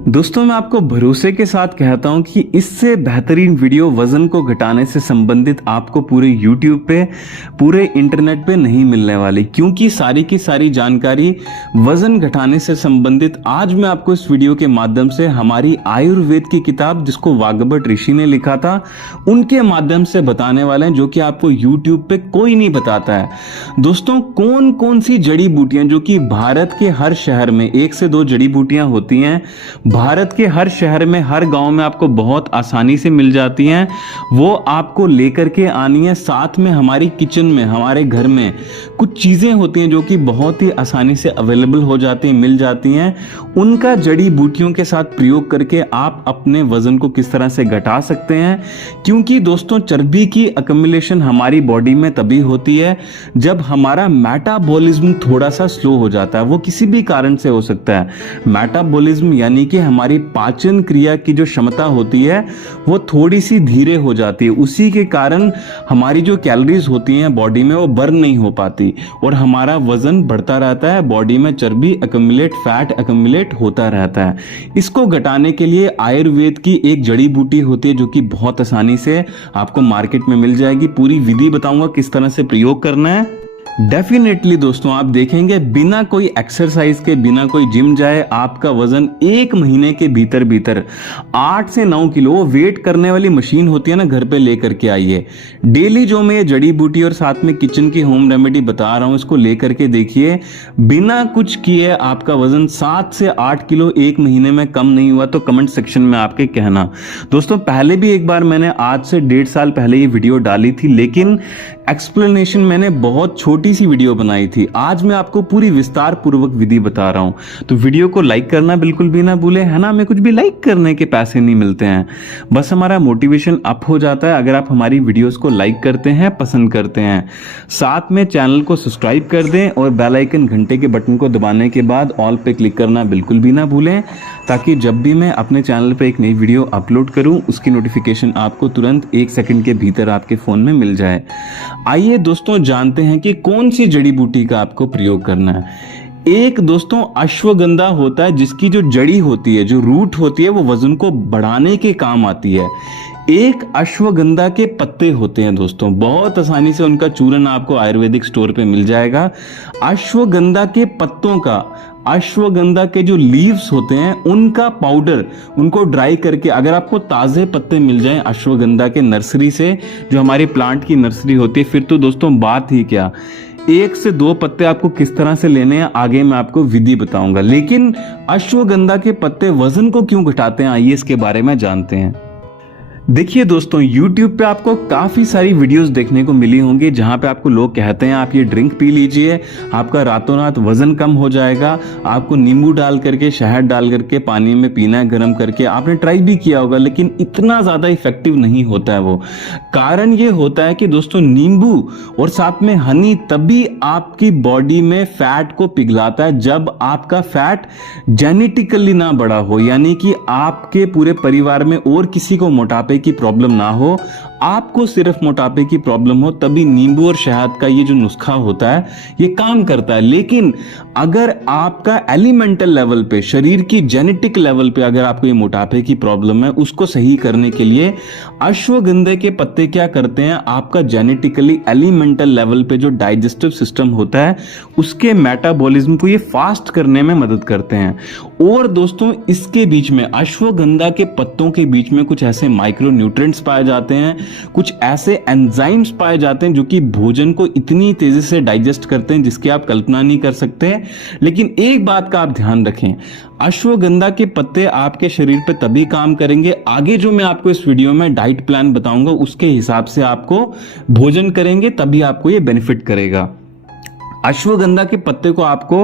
दोस्तों मैं आपको भरोसे के साथ कहता हूं कि इससे बेहतरीन वीडियो वजन को घटाने से संबंधित आपको पूरे YouTube पे, पूरे इंटरनेट पे नहीं मिलने वाली, क्योंकि सारी की सारी जानकारी वजन घटाने से संबंधित आज मैं आपको इस वीडियो के माध्यम से हमारी आयुर्वेद की किताब जिसको वाग्भट ऋषि ने लिखा था उनके माध्यम से बताने वाले हैं, जो कि आपको YouTube पे कोई नहीं बताता है। दोस्तों कौन कौन सी जड़ी बूटियां जो कि भारत के हर शहर में 1 से 2 जड़ी बूटियां होती हैं, भारत के हर शहर में हर गांव में आपको बहुत आसानी से मिल जाती हैं, वो आपको लेकर के आनी है। साथ में हमारी किचन में, हमारे घर में कुछ चीजें होती हैं जो कि बहुत ही आसानी से अवेलेबल हो जाती हैं, मिल जाती हैं। उनका जड़ी बूटियों के साथ प्रयोग करके आप अपने वजन को किस तरह से घटा सकते हैं, क्योंकि दोस्तों चर्बी की अकम्युलेशन हमारी बॉडी में तभी होती है जब हमारा मेटाबॉलिज्म थोड़ा सा स्लो हो जाता है। वो किसी भी कारण से हो सकता है। मेटाबॉलिज्म यानी कि हमारी पाचन क्रिया की जो क्षमता होती है वो थोड़ी सी धीरे हो जाती है। उसी के कारण हमारी जो कैलोरीज होती हैं बॉडी में वो बर्न नहीं हो पाती और हमारा वजन बढ़ता रहता है, बॉडी में चर्बी अकम्युलेट, फैट अकम्युलेट होता रहता है। इसको घटाने के लिए आयुर्वेद की एक जड़ी बूटी होती है जो कि बहुत आसानी से आपको मार्केट में मिल जाएगी। पूरी विधि बताऊंगा किस तरह से प्रयोग करना है। डेफिनेटली दोस्तों आप देखेंगे बिना कोई एक्सरसाइज के, बिना कोई जिम जाए आपका वजन 1 महीने के भीतर भीतर 8 से 9 किलो, वो वेट करने वाली मशीन होती है ना, घर पे लेकर के आइए। डेली जो मैं ये जड़ी बूटी और साथ में किचन की होम रेमेडी बता रहा हूं इसको लेकर के देखिए, बिना कुछ किए आपका वजन 7 से 8 किलो 1 महीने में कम नहीं हुआ तो कमेंट सेक्शन में आपके कहना। दोस्तों पहले भी एक बार मैंने आज से 1.5 साल पहले ये वीडियो डाली थी, लेकिन एक्सप्लेनेशन मैंने बहुत छोटी सी वीडियो बनाई थी। आज मैं आपको पूरी विस्तार पूर्वक विधि बता रहा हूं, तो वीडियो को लाइक करना बिल्कुल भी ना भूलें, है ना। हमें कुछ भी लाइक करने के पैसे नहीं मिलते हैं, बस हमारा मोटिवेशन अप हो जाता है अगर आप हमारी वीडियोस को लाइक करते हैं, पसंद करते हैं। साथ में चैनल को सब्सक्राइब कर दें और बेल आइकन घंटे के बटन को दबाने के बाद ऑल पे क्लिक करना बिल्कुल भी ना भूलें, ताकि जब भी मैं अपने चैनल पे एक नई वीडियो अपलोड करूं उसकी नोटिफिकेशन आपको तुरंत 1 सेकंड के भीतर आपके फोन में मिल जाए। आइए दोस्तों जानते हैं कि कौन सी जड़ी बूटी का आपको प्रयोग करना है। एक दोस्तों अश्वगंधा होता है जिसकी जो जड़ी होती है, जो रूट होती है, वो वजन को बढ़ाने के काम आती है। एक अश्वगंधा के पत्ते होते हैं दोस्तों, बहुत आसानी से उनका चूरन आपको आयुर्वेदिक स्टोर पे मिल जाएगा। अश्वगंधा के पत्तों का, अश्वगंधा के जो लीव्स होते हैं उनका पाउडर, उनको ड्राई करके, अगर आपको ताजे पत्ते मिल जाएं अश्वगंधा के नर्सरी से, जो हमारी प्लांट की नर्सरी होती है, फिर तो दोस्तों बात ही क्या। 1 से 2 पत्ते आपको किस तरह से लेने हैं आगे मैं आपको विधि बताऊंगा, लेकिन अश्वगंधा के पत्ते वजन को क्यों घटाते हैं आइए इसके बारे में जानते हैं। देखिए दोस्तों YouTube पे आपको काफी सारी वीडियोस देखने को मिली होंगी जहां पे आपको लोग कहते हैं आप ये ड्रिंक पी लीजिए, आपका रातों रात वजन कम हो जाएगा। आपको नींबू डाल करके, शहद डाल करके पानी में पीना है गर्म करके। आपने ट्राई भी किया होगा, लेकिन इतना ज्यादा इफेक्टिव नहीं होता है वो। कारण ये होता है कि दोस्तों नींबू और साथ में हनी तभी आपकी बॉडी में फैट को पिघलाता है जब आपका फैट जेनेटिकली ना बढ़ा हो, यानी कि आपके पूरे परिवार में और किसी को मोटापे की प्रॉब्लम ना हो, आपको सिर्फ मोटापे की प्रॉब्लम हो, तभी नींबू और शहद का ये जो नुस्खा होता है ये काम करता है। लेकिन अगर आपका एलिमेंटल लेवल पे, शरीर की जेनेटिक लेवल पे अगर आपको ये मोटापे की प्रॉब्लम है, उसको सही करने के लिए अश्वगंधे के पत्ते क्या करते हैं, आपका जेनेटिकली एलिमेंटल लेवल पे जो डाइजेस्टिव सिस्टम होता है उसके मेटाबॉलिज्म को ये फास्ट करने में मदद करते हैं। और दोस्तों इसके बीच में, अश्वगंधा के पत्तों के बीच में कुछ ऐसे माइक्रो न्यूट्रिएंट्स पाए जाते हैं, कुछ ऐसे एंजाइम्स पाए जाते हैं जो कि भोजन को इतनी तेजी से डाइजेस्ट करते हैं जिसकी आप कल्पना नहीं कर सकते। लेकिन एक बात का आप ध्यान रखें, अश्वगंधा के पत्ते आपके शरीर पे तभी काम करेंगे, आगे जो मैं आपको इस वीडियो में डाइट प्लान बताऊंगा उसके हिसाब से आपको भोजन करेंगे, तभी आपको ये बेनिफिट करेगा। अश्वगंधा के पत्ते को आपको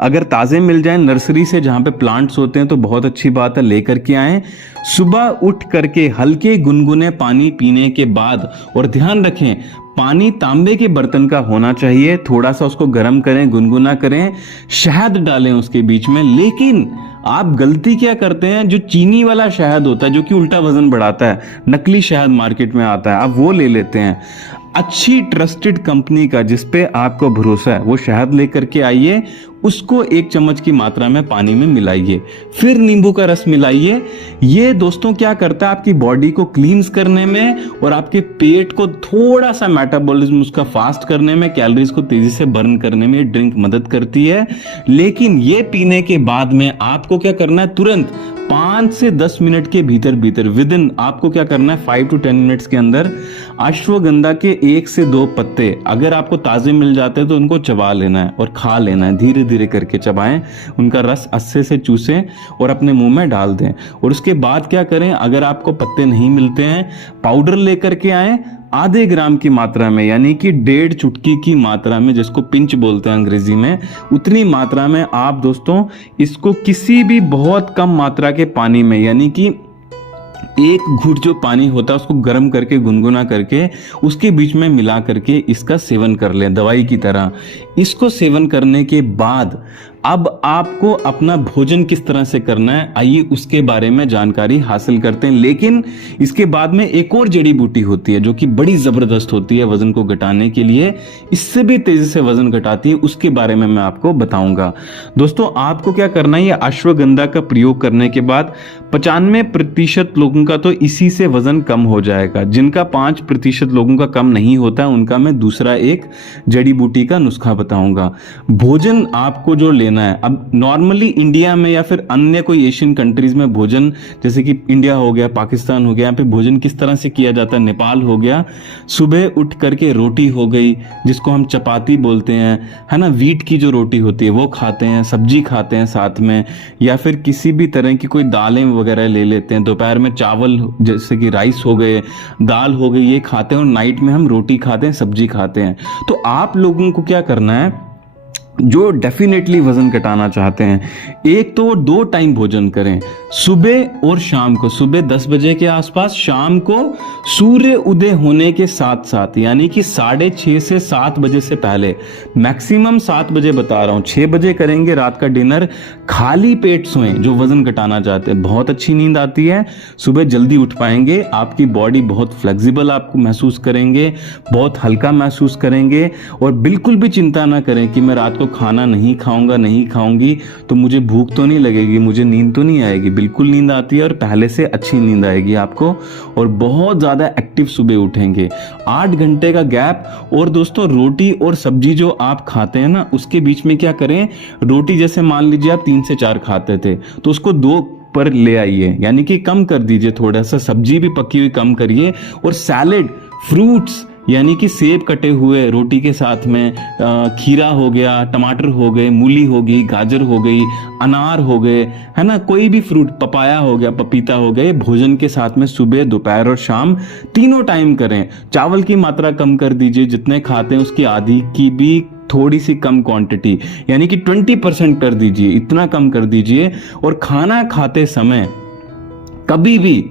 अगर ताजे मिल जाएं नर्सरी से जहां पे प्लांट्स होते हैं तो बहुत अच्छी बात है, लेकर के आएं। सुबह उठ करके हल्के गुनगुने पानी पीने के बाद, और ध्यान रखें पानी तांबे के बर्तन का होना चाहिए, थोड़ा सा उसको गर्म करें, गुनगुना करें, शहद डालें उसके बीच में। लेकिन आप गलती क्या करते हैं, जो चीनी वाला शहद होता है जो कि उल्टा वजन बढ़ाता है, नकली शहद मार्केट में आता है, आप वो ले लेते हैं। अच्छी ट्रस्टेड कंपनी का जिसपे आपको भरोसा है वो शहद लेकर के आइए, उसको 1 चम्मच की मात्रा में पानी में मिलाइए, फिर नींबू का रस मिलाइए। ये दोस्तों क्या करता है, आपकी बॉडी को क्लींस करने में और आपके पेट को थोड़ा सा मेटाबॉलिज्म उसका फास्ट करने में, कैलोरीज को तेजी से बर्न करने में ये ड्रिंक मदद करती है। लेकिन ये पीने के बाद में आपको क्या करना है, तुरंत 5 से 10 मिनट के भीतर भीतर विद इन आपको क्या करना है, 5 to 10 मिनट्स के अंदर अश्वगंधा के 1 से 2 पत्ते अगर आपको ताजे मिल जाते हैं तो उनको चबा लेना है और खा लेना है, धीरे धीरे करके चबाएं, उनका रस अस्से से चूसें और अपने मुंह में डाल दें। और उसके बाद क्या करें, अगर आपको पत्ते नहीं मिलते हैं, पाउडर लेकर के आए आधे ग्राम की मात्रा में, यानी कि 1.5 चुटकी की मात्रा में, जिसको पिंच बोलते हैं अंग्रेजी में, उतनी मात्रा में आप दोस्तों इसको किसी भी बहुत कम मात्रा के पानी में, यानी कि 1 घूंट जो पानी होता है उसको गर्म करके गुनगुना करके उसके बीच में मिला करके इसका सेवन कर लें दवाई की तरह। इसको सेवन करने के बाद अब आपको अपना भोजन किस तरह से करना है, आइए उसके बारे में जानकारी हासिल करते हैं। लेकिन इसके बाद में एक और जड़ी बूटी होती है जो कि बड़ी जबरदस्त होती है वजन को घटाने के लिए, इससे भी तेजी से वजन घटाती है, उसके बारे में मैं आपको बताऊंगा। दोस्तों आपको क्या करना है, ये अश्वगंधा का प्रयोग करने के बाद 95% लोगों का तो इसी से वजन कम हो जाएगा। जिनका 5% लोगों का कम नहीं होता है उनका मैं दूसरा एक जड़ी बूटी का नुस्खा बताऊंगा। भोजन आपको जो लेना है, अब नॉर्मली इंडिया में या फिर अन्य कोई एशियन कंट्रीज में भोजन, जैसे कि इंडिया हो गया, पाकिस्तान हो गया, यहाँ पे भोजन किस तरह से किया जाता है, नेपाल हो गया, सुबह उठ करके रोटी हो गई जिसको हम चपाती बोलते हैं, है ना, व्हीट की जो रोटी होती है वो खाते हैं, सब्जी खाते हैं साथ में, या फिर किसी भी तरह की कोई दालें वगैरह ले लेते हैं। दोपहर में चावल जैसे कि राइस हो गए, दाल हो गई, ये खाते हैं, और नाइट में हम रोटी खाते हैं, सब्जी खाते हैं। तो आप लोगों को क्या करना है, जो डेफिनेटली वजन घटाना चाहते हैं, एक तो 2 टाइम भोजन करें, सुबह और शाम को, सुबह 10 बजे के आसपास, शाम को सूर्य उदय होने के साथ साथ, यानी कि 6:30 से 7 बजे से पहले, मैक्सिमम 7 बजे बता रहा हूं, 6 बजे करेंगे रात का डिनर, खाली पेट सोएं जो वजन घटाना चाहते हैं। बहुत अच्छी नींद आती है, सुबह जल्दी उठ पाएंगे, आपकी बॉडी बहुत फ्लेक्सिबल आपको महसूस करेंगे, बहुत हल्का महसूस करेंगे, और बिल्कुल भी चिंता ना करें कि मैं रात को खाना नहीं खाऊंगा, नहीं खाऊंगी तो मुझे भूख तो नहीं लगेगी, मुझे नींद तो नहीं आएगी। बिल्कुल नींद आती है और पहले से अच्छी नींद आएगी आपको, और बहुत ज्यादा एक्टिव सुबह उठेंगे। 8 घंटे का गैप, और दोस्तों रोटी और सब्जी जो आप खाते हैं ना, उसके बीच में क्या करें, रोटी जैसे मान लीजिए आप 3 से 4 खाते थे तो उसको 2 पर ले आइए, यानी कि कम कर दीजिए, थोड़ा सा सब्जी भी पकी हुई कम करिए, और सैलेड, फ्रूट्स, यानी कि सेब कटे हुए रोटी के साथ में, खीरा हो गया, टमाटर हो गए, मूली हो गई, गाजर हो गई, अनार हो गए, है ना, कोई भी फ्रूट, पपाया हो गया, पपीता हो गए, भोजन के साथ में सुबह, दोपहर और शाम तीनों टाइम करें। चावल की मात्रा कम कर दीजिए, जितने खाते हैं उसकी आधी की भी थोड़ी सी कम क्वांटिटी, यानी कि 20% कर दीजिए, इतना कम कर दीजिए। और खाना खाते समय कभी भी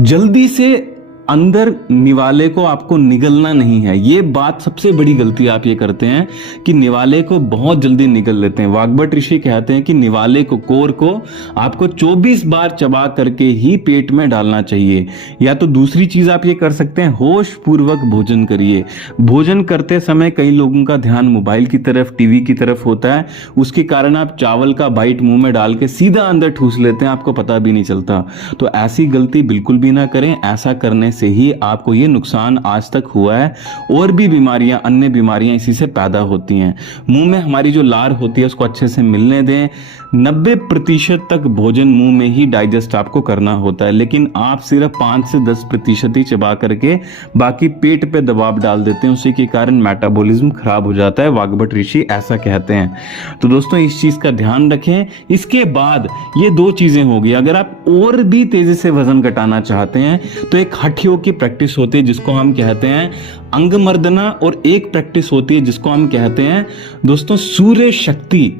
जल्दी से अंदर निवाले को आपको निगलना नहीं है। ये बात सबसे बड़ी गलती आप ये करते हैं कि निवाले को बहुत जल्दी निगल लेते हैं। वाग्भट ऋषि कहते हैं कि निवाले को, कोर को आपको 24 बार चबा करके ही पेट में डालना चाहिए। या तो दूसरी चीज आप ये कर सकते हैं, होश पूर्वक भोजन करिए। भोजन करते समय कई लोगों का ध्यान मोबाइल की तरफ, टीवी की तरफ होता है, उसके कारण आप चावल का बाइट मुंह में डाल के सीधा अंदर ठूस लेते हैं, आपको पता भी नहीं चलता। तो ऐसी गलती बिल्कुल भी ना करें। ऐसा करने से ही आपको ये नुकसान आज तक हुआ है, और भी बीमारियां, अन्य बीमारियां इसी से पैदा होती हैं। मुंह में हमारी जो लार होती है उसको अच्छे से मिलने दें। 90% तक भोजन मुंह में ही डाइजेस्ट आपको करना होता है, लेकिन आप सिर्फ 5 से 10% ही चबा करके बाकी पेट पे दबाव डाल देते हैं, उसी के कारण मेटाबॉलिज्म खराब हो जाता है। वाग्भट ऋषि ऐसा कहते हैं। तो दोस्तों इस चीज का ध्यान रखें। इसके बाद ये 2 चीजें होगी। अगर आप और भी तेजी से वजन घटाना चाहते हैं तो एक हठ योग की प्रैक्टिस होती है जिसको हम कहते हैं अंगमर्दना, और एक प्रैक्टिस होती है जिसको हम कहते हैं दोस्तों सूर्य शक्ति।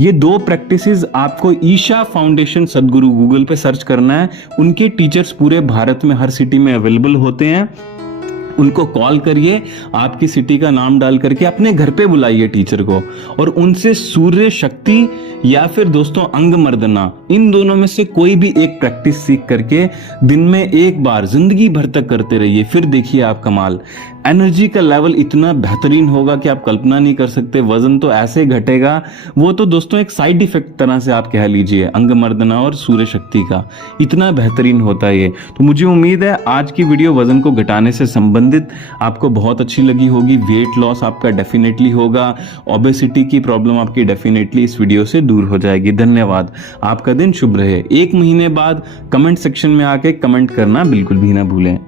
ये 2 प्रैक्टिसेस आपको ईशा फाउंडेशन सदगुरु गूगल पे सर्च करना है। उनके टीचर्स पूरे भारत में हर सिटी में अवेलेबल होते हैं। उनको कॉल करिए, आपकी सिटी का नाम डाल करके अपने घर पे बुलाइए टीचर को, और उनसे सूर्य शक्ति या फिर दोस्तों अंगमर्दना, इन दोनों में से कोई भी एक प्रैक्टिस सीख करके दिन में 1 बार जिंदगी भर तक करते रहिए। फिर देखिए आप कमाल। एनर्जी का लेवल इतना बेहतरीन होगा कि आप कल्पना नहीं कर सकते। वजन तो ऐसे घटेगा, वो तो दोस्तों एक साइड इफेक्ट तरह से आप कह लीजिए अंगमर्दना और सूर्य शक्ति का, इतना बेहतरीन होता है ये। तो मुझे उम्मीद है आज की वीडियो वजन को घटाने से संबंधित आपको बहुत अच्छी लगी होगी। वेट लॉस आपका डेफिनेटली होगा, ओबेसिटी की प्रॉब्लम आपकी डेफिनेटली इस वीडियो से दूर हो जाएगी। धन्यवाद, आपका दिन शुभ रहे। 1 महीने बाद कमेंट सेक्शन में आके कमेंट करना बिल्कुल भी ना भूलें।